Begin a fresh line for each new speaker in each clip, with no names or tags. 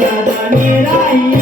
जगदाने Rai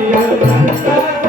Maria. Canta